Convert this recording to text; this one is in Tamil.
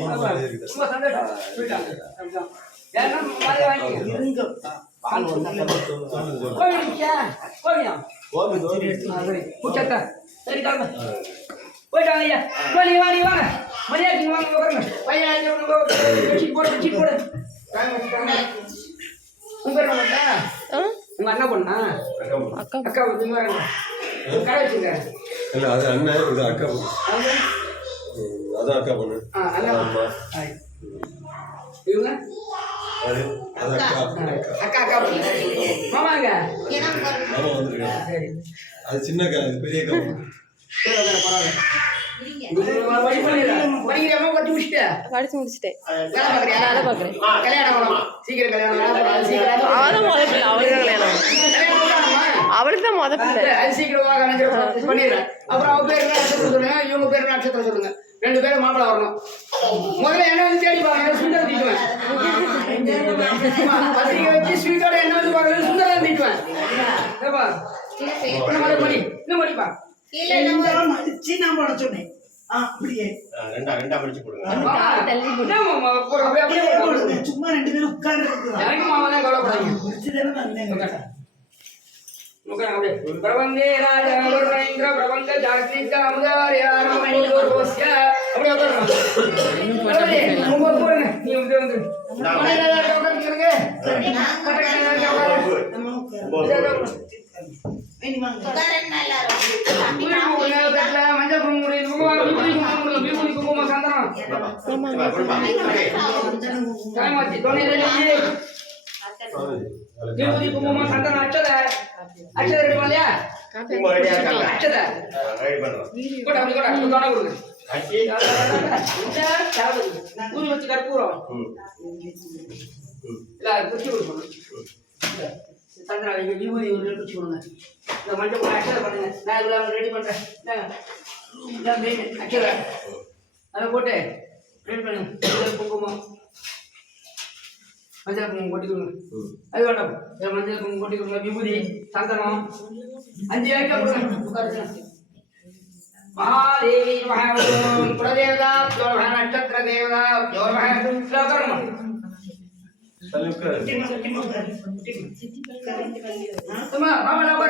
ரொம்ப சந்தோஷம் போயிட்டாங்க ஏன்னா மாதிரி வாங்கி இருங்க சரி கிளம்ப போயிட்டாங்க ஐயா வாங்க வாங்க வாங்க மரியாதை வாங்க பாருங்க பையன் போடு உங்க உங்க அண்ணா பொண்ணா அக்கா கடை வச்சுங்க இல்ல அது அண்ணன் இது அக்கா அதான் அக்கா பொண்ணு இவங்க அக்கா அக்கா மாமாங்க மாமா வந்துருக்காங்க அது சின்ன அக்கா அது பெரிய அக்கா படிச்சு முடிச்சிட்டேன் அவளுக்கு தான் முத பிள்ளை அப்புறம் அவ பேர் நட்சத்திரம் சொல்லுங்க இவங்க பேர் நட்சத்திரம் சொல்லுங்க 2 பேரும் மாப்பிள்ள வரணும் முதல்ல என்ன வந்து தேடி பாருங்க சுந்தரம் தீட்டுவேன் பத்திரிக்கை வச்சு ஸ்வீட்டோட என்ன வந்து பாருங்க சுந்தரம் தீட்டுவேன் இன்னும் மடிப்பா சொன்னேன் அப்படியே சும்மா 2 பேரும் உட்கார்ந்து பிரபந்தே ராஜேந்திர பிரபந்த ஜாக்னிக அமுதாரியாரமணியோர்வஸ்ய அப்படியே உட்காருங்க நீ வந்து மஞ்சள் குங்கும சந்தனம் விபூதி குங்குமம் சந்தனம் அச்சதை ரெடி பண்ணலையா அச்சதை கூட அப்படி கூட தொண்டை கொடுங்க ஊதி வச்சு கற்பூரம் இல்ல குச்சி கொடுக்கணும் சந்தனா விபூதி ஒரு குச்சி கொடுங்க இந்த மஞ்சள் கூட அச்சதை பண்ணுங்க நான் இவ்வளோ ரெடி பண்றேன் அச்சதை அதை போட்டு ரெடி பண்ணுங்க குங்குமம் மஞ்சள் குங்குமம் கொட்டி கொடுங்க அது வேண்டாம் மஞ்சள் குங்குமம் கொட்டி கொடுங்க விபூதி சந்தனம் 5 ஐட்டம் கொடுங்க महादेवी महादेव कुलदेवता जोर नक्षत्र देवता जोर श्लोकर्म